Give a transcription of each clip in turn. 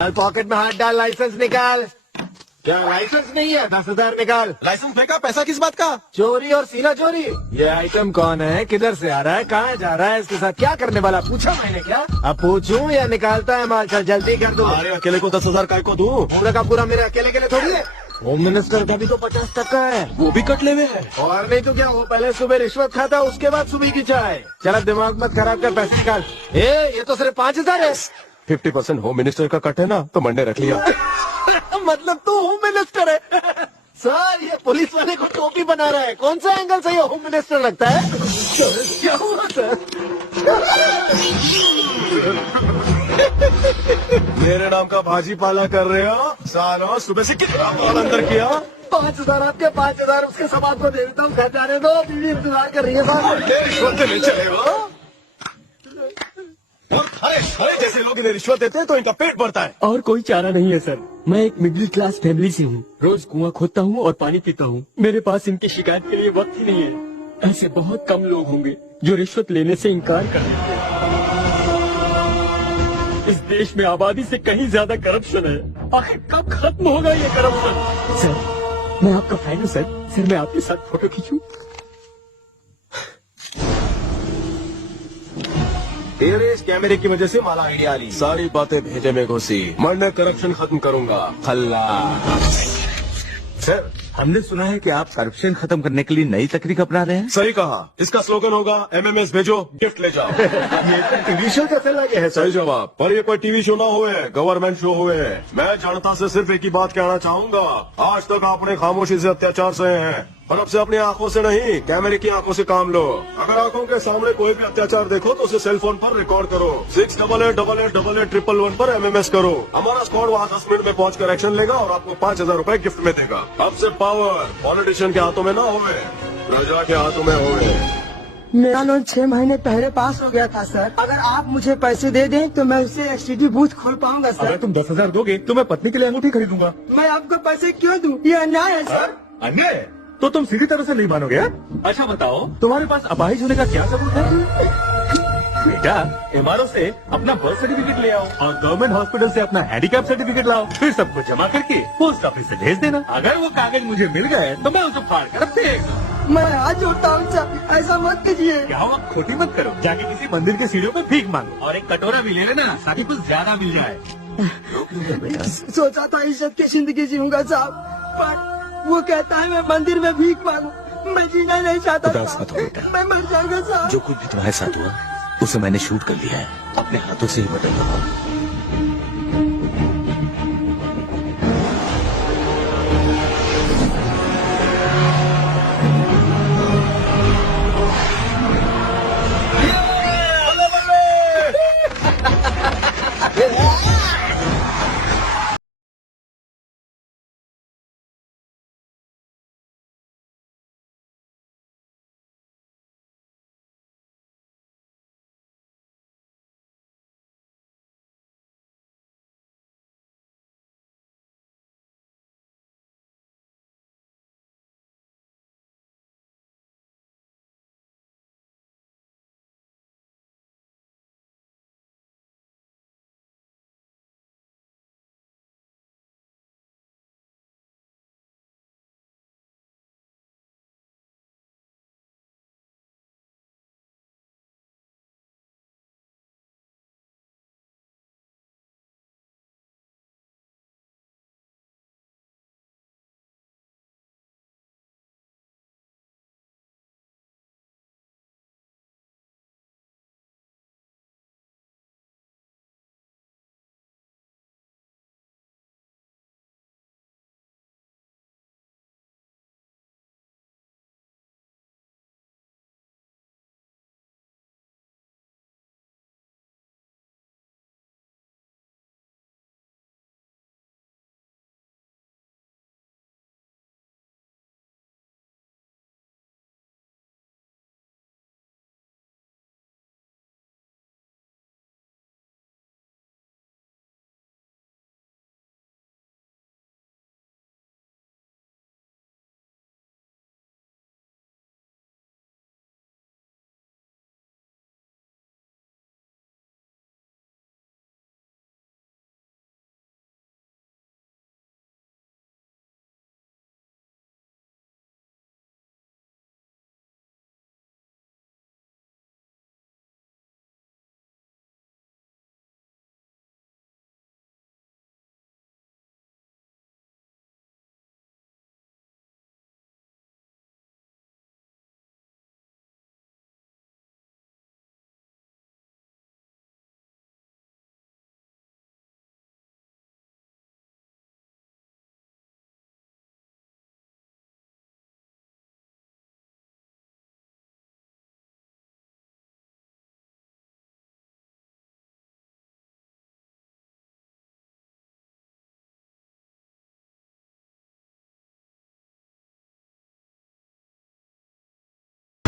Pocket में हाथ डाल, लाइसेंस निकाल। क्या लाइसेंस नहीं है? 10,000 निकाल। लाइसेंस फेंका, पैसा किस बात का? चोरी और सीना चोरी। ये आइटम कौन है, किधर से आ रहा है, कहाँ जा रहा है, इसके साथ क्या करने वाला, पूछा मैंने क्या? अब पूछूं या निकालता है माल? चल जल्दी कर दो। अरे अकेले को 10,000 काय को दूं? पूरा का पूरा मेरे अकेले के लिए थोड़ी है। होम मिनिस्टर का भी तो 50 का है। वो भी कट ले में है। और नहीं तो क्या, वो पहले सुबह रिश्वत खाता, उसके बाद सुबह की चाय। चल दिमाग मत खराब कर, पैसे निकाल। ये तो सिर्फ 5,000 है। 50% होम मिनिस्टर का कट है ना, तो मंडे रख लिया। मतलब तू होम मिनिस्टर है? सर ये पुलिस वाले को टोपी बना रहा है, कौन सा एंगल से ये होम मिनिस्टर लगता है? क्या हुआ सर? मेरे नाम का भाजी पाला कर रहे हो सालो, सुबह से कितना माल अंदर किया? 5,000 आपके, 5,000 उसके समाज को दे देता हूँ, घर जाने दो, बीवी इंतजार कर रही है साहब। रिश्वत देने चले हो? और खरे जैसे लोग इन्हें रिश्वत देते हैं तो इनका पेट भरता है। और कोई चारा नहीं है सर। मैं एक मिडिल क्लास फैमिली से हूँ, रोज कुआं खोदता हूँ और पानी पीता हूँ। मेरे पास इनकी शिकायत के लिए वक्त ही नहीं है। ऐसे बहुत कम लोग होंगे जो रिश्वत लेने से इनकार कर देते हैं। इस देश में आबादी से कहीं ज्यादा करप्शन है। आखिर कब खत्म होगा ये करप्शन? सर मैं आपका फैन हूँ सर। सर मैं आपके साथ फोटो खींचूं? तेरे इस कैमरे की वजह से माला आइडिया आ रही, सारी बातें भेजे में घुसी। मैं करप्शन खत्म करूंगा, खल्ला। सर हमने सुना है कि आप करप्शन खत्म करने के लिए नई तकनीक अपना रहे हैं। सही कहा, इसका स्लोगन होगा MMS भेजो गिफ्ट ले जाओ। ये टीवी शो कैसे लगे है सर? सही जवाब, पर ये कोई टीवी शो ना हुए, गवर्नमेंट शो हुए। मैं जनता से सिर्फ एक ही बात कहना चाहूंगा, आज तक आपने खामोशी से अत्याचार सहे हैं, और अब से अपनी आंखों से नहीं, कैमरे की आंखों से काम लो। अगर आंखों के सामने कोई भी अत्याचार देखो तो उसे सेल फोन पर रिकॉर्ड करो। 68888811 पर MMS करो। हमारा स्क्वाड वहाँ 10 मिनट में पहुँच कर एक्शन लेगा और आपको 5,000 रूपए गिफ्ट में देगा। अब से पावर पॉलिटिशियन के हाथों में ना होवे, प्रजा के हाथों में होवे। मेरा लोन 6 महीने पहले पास हो गया था सर। अगर आप मुझे पैसे दे दें तो मैं उससे STD बूथ खोल पाऊंगा अगर सर। तुम 10,000 दोगे तो मैं पत्नी के लिए अंगूठी खरीदूंगा। मैं आपको पैसे क्यों दूं? ये अन्याय है सर। अन्याय? तो तुम सीधी तरह से नहीं मानोगे? अच्छा बताओ, तुम्हारे पास अपाहिज होने का क्या सबूत है? बेटा MRO से अपना बर्थ सर्टिफिकेट ले आओ और गवर्नमेंट हॉस्पिटल से अपना हैंडीकैप सर्टिफिकेट लाओ, फिर सबको जमा करके पोस्ट ऑफिस से भेज देना। अगर वो कागज मुझे मिल गए तो मैं उसे फाड़ कर फेंक। मैं हाथ जोड़ता हूँ सर, ऐसा मत कीजिए। क्या हो, आप खोटी मत करो, जाके किसी मंदिर के सीढ़ियों पे भीख मांगो और एक कटोरा भी ले लेना ताकि कुछ ज्यादा मिल जाए। सोचा था इज्जत की जिंदगी जीऊंगा साहब, पर वो कहता है मैं मंदिर में भीख मांगू। मैं जीना नहीं चाहता उदास मत हो साहब। बेटा। मैं मर जाऊंगा साहब। जो कुछ भी तुम्हारे साथ हुआ उसे मैंने शूट कर लिया है, अपने हाथों से ही बदल दो।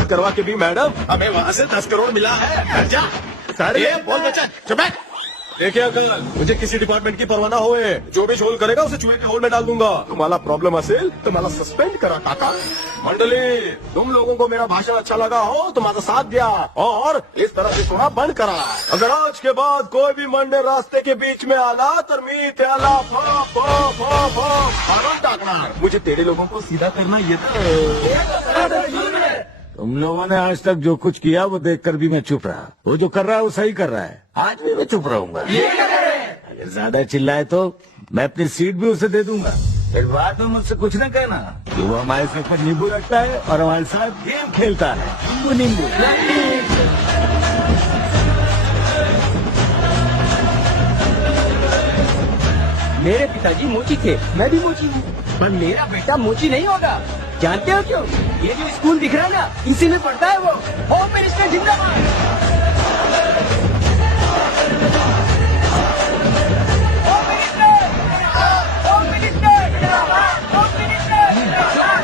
सस्पेंड करवा के भी मैडम हमें वहाँ से 10 करोड़ मिला है। जा सर ये बोल बेचा चुप है। देखिए अंकल, मुझे किसी डिपार्टमेंट की परवाह ना होए, जो भी झोल करेगा उसे चूहे के होल में डाल दूंगा। तुम्हारा प्रॉब्लम असेल तो मला सस्पेंड करा काका। मंडली, तुम लोगों को मेरा भाषण अच्छा लगा हो तो माझा साथ दिया और इस तरह से थोड़ा बंद करा। अगर आज के बाद कोई भी मंडे रास्ते के बीच में आला तर मी त्याला फाडून टाकणार। मुझे तेरे लोगों को सीधा करना येतं। तुम लोगों ने आज तक जो कुछ किया वो देखकर भी मैं चुप रहा। वो जो कर रहा है वो सही कर रहा है। आज भी मैं चुप रहूंगा। अगर ज्यादा चिल्लाए तो मैं अपनी सीट भी उसे दे दूंगा। फिर बाद में मुझसे कुछ न कहना कि वो हमारे सर पर नींबू रखता है और हमारे साथ गेम खेलता है। नींबू नींबू। मेरे पिताजी मोची थे, मैं भी मोची हूँ, पर मेरा बेटा मोची नहीं होगा। जानते हो क्यों? ये जो स्कूल दिख रहा है ना, इसी में पढ़ता है वो। होम मिनिस्टर जिंदाबाद। होम मिनिस्टर, होम मिनिस्टर जिंदाबाद, होम मिनिस्टर जिंदाबाद।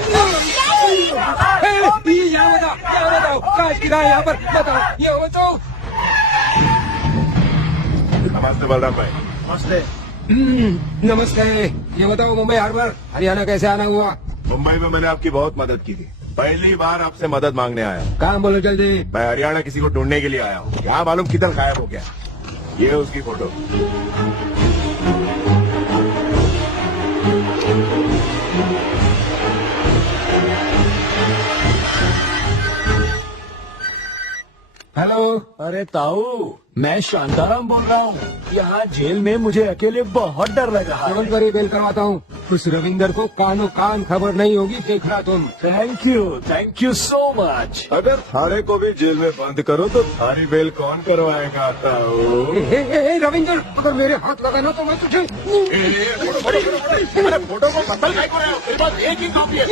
ये यहाँ बताओ, काश गिरा है यहाँ पर, बताओ, ये बताओ। नमस्ते बलराम भाई। नमस्ते। नमस्ते। ये बताओ मुंबई हार्बर हरियाणा कैसे आना हुआ? मुंबई में मैंने आपकी बहुत मदद की थी। पहली बार आपसे मदद मांगने आया। काम बोलो जल्दी। मैं हरियाणा किसी को ढूंढने के लिए आया हूँ। क्या मालूम किधर गायब हो गया। ये उसकी फोटो। हेलो। अरे ताऊ, मैं शांताराम बोल रहा हूँ। यहाँ जेल में मुझे अकेले बहुत डर लग रहा है। तुरंत बड़ी बेल करवाता हूँ। उस रविंदर को कानो कान खबर नहीं होगी, देखना तुम। Thank you so much. अगर थारे को भी जेल में बंद करो तो थारी बेल कौन करवाएगा ताऊ? रविंदर, अगर मेरे हाथ लगाना तो मैं तुझे फोटो को बदल काय को रहे हो? मेरे पास एक ही कॉपी है।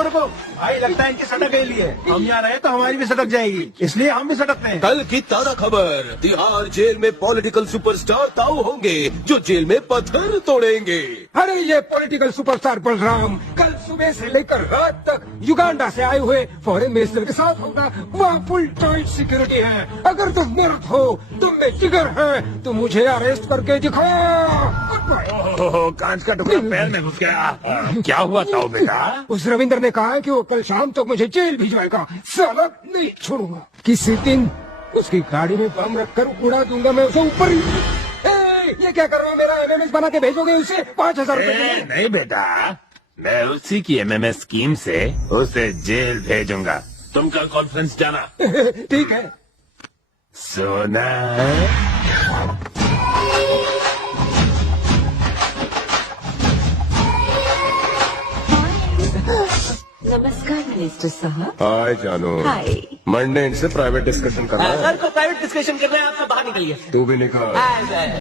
रुको। भाई लगता है इनकी सटक के लिए हम यहाँ रहे तो हमारी भी सटक जाएगी, इसलिए हम भी सटकते हैं। कल की ताजा खबर, तिहाड़ जेल में पॉलिटिकल सुपरस्टार ताऊ होंगे जो जेल में पत्थर तोड़ेंगे। अरे ये पॉलिटिकल सुपरस्टार बलराम कल सुबह से लेकर रात तक युगांडा से आए हुए फॉरेन मिनिस्टर के साथ होगा। वहाँ फुल टाइट सिक्योरिटी है। अगर तुम मर्द हो, तुम में जिगर है तो मुझे अरेस्ट करके दिखाओ। कांच का टुकड़ा पैर में घुस गया। क्या हुआ ताऊ बेटा? उस रविंदर ने कहा है कि वो कल शाम तक मुझे जेल भिजवाएगा। साला नहीं छोड़ूंगा। किसी दिन उसकी गाड़ी में बम रखकर उड़ा दूंगा मैं उसे ऊपर ही। ये क्या कर रहा हूँ? मेरा एमएमएस बना के भेजोगे उसे 5,000 रुपए? नहीं बेटा, मैं उसी की एमएमएस स्कीम से उसे जेल भेजूंगा। तुम कल कॉन्फ्रेंस जाना। ठीक है। सोना नमस्कार मिनिस्टर साहब। हाय जानू। हाय। मंडे इनसे प्राइवेट डिस्कशन करना है। सर को प्राइवेट डिस्कशन करना है, आपको बाहर निकलिए। तू भी निकल।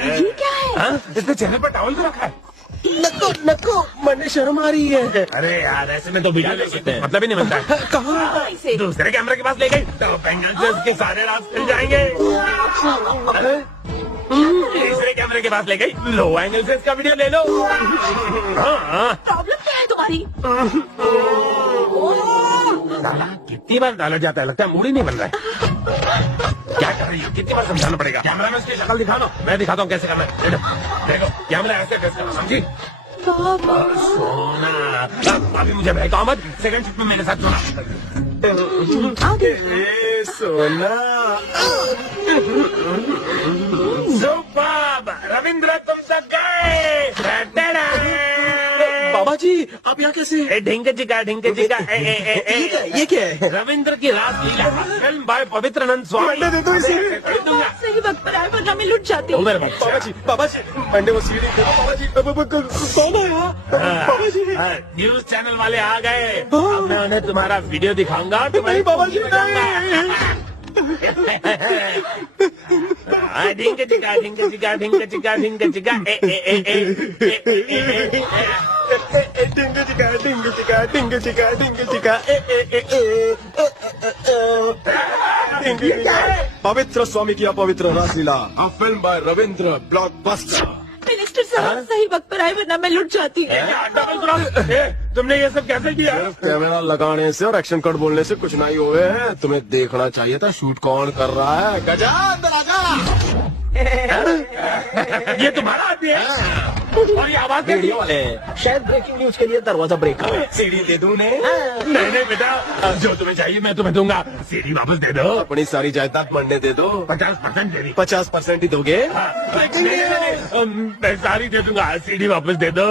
ये क्या है? हाँ? इसने चेहरे पर टॉवल तो रखा है। नको नको मन्ने शर्म आ रही है। अरे यार ऐसे में तो वीडियो ले सकते हैं, मतलब ही नहीं बनता है। कहाँ इसे? दूसरे कैमरे के पास ले गई तो बैंगल से उसके सारे राज खुल जाएंगे। तीसरे कैमरे के पास ले गई, लो एंगल से इसका वीडियो ले लो। हाँ, प्रॉब्लम क्या है तुम्हारी? साला कितनी बार डाला जाता है, लगता है मूड ही नहीं बन रहा है। क्या कर रही हो? कितनी बार समझाना पड़ेगा? कैमरा में उसकी शक्ल दिखा दो, मैं दिखाता हूँ कैसे करना है। देखो कैमरा ऐसे कैसे, समझी? बाबा सोना अभी मुझे बहकाओ मत, सेकंड शिफ्ट में मेरे साथ सोना। आगे। ए सोना, सुपर्ब! रविंद्र तुम तक गए। टा-टा-डा! बाबा जी आप यहाँ कैसे? ढिंक चिका ये क्या है? रविंद्र की रासलीला फिल्म बाय पवित्र नंद स्वामी। दे दो इसे। सही वक्त पर आए वरना मैं लुट जाती हूँ। बाबा जी मंडे वो सीढ़ी दे दो, बाबा जी। कौन है यहाँ? बाबा जी न्यूज चैनल वाले आ गए, अब मैं उन्हें तुम्हारा वीडियो दिखाऊंगा। नहीं बाबा जी नहीं। ढिंक चिका ढिंक चिका ढिंक चिका ढिंक चिका टिंग चिका टिंग चिका टिंग चिका टिंग चिका टिंग चिका। पवित्र स्वामी की अपवित्र रासलीला, a film by Ravindra, blockbuster. Minister साहब सही वक्त पर आए वरना मैं लुट जाती हूँ। Double cross! तुमने ये सब कैसे किया? कैमरा लगाने से और एक्शन कट बोलने से कुछ नहीं हुए हैं। तुम्हें देखना चाहिए था शूट कौन कर रहा है। गजानंद राजा ये तुम्हारा आदमी है और ये आवाज कैसी? शायद ब्रेकिंग न्यूज के लिए दरवाजा ब्रेक है। सीढ़ी दे दूं ने? नहीं बेटा, जो तुम्हें चाहिए मैं तुम्हें दूंगा। सीढ़ी वापस दे दो। अपनी सारी जायदाद मंडे दे दो। 50% दे दी। 50% ही दोगे? मैं सारी दे दूंगा, सीढ़ी वापस दे दो।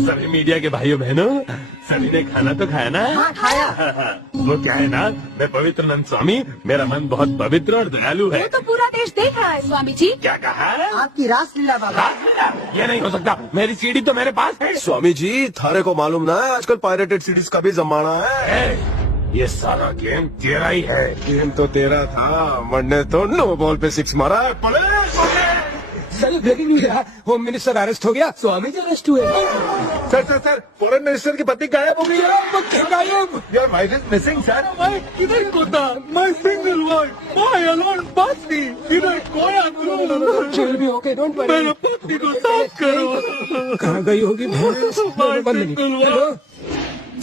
सभी मीडिया के भाइयों बहनों, सभी ने खाना तो खाया ना? हाँ खाया। वो क्या है ना, मैं पवित्र नंद स्वामी, मेरा मन बहुत पवित्र और दयालु है। वो तो पूरा देश देख रहा है स्वामी जी। क्या कहा? आपकी रासलीला बाबा। ये नहीं हो सकता, मेरी सीढ़ी तो मेरे पास है। स्वामी जी थारे को मालूम ना है आजकल पायरेटेड सीरीज का भी जमाना है। ये सारा गेम तेरा ही है। गेम तो तेरा था, मंडे तो नो बॉल पे 6 मारा है। सर ब्रेकिंग न्यूज है, होम मिनिस्टर अरेस्ट हो गया, स्वामी जी अरेस्ट हुए। सर फॉरेन मिनिस्टर की पत्नी गायब हो गई है। गायब? Your wife is missing sir. किधर होता? My single wife, my alone पत्नी, किधर खोया तू? जेल भी हो गए, डोंट वरी। मेरे पत्नी को साफ करो। कहाँ गई होगी? हेलो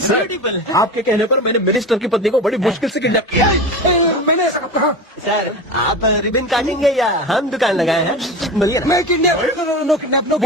आपके कहने पर मैंने मिनिस्टर की पत्नी को बड़ी मुश्किल से किडनैप किया। मैंने ऐसा कहा? सर आप रिबन काटेंगे या हम दुकान लगाए हैं? बोलिए ना। मैं किडनैप, नो किडनैप, नो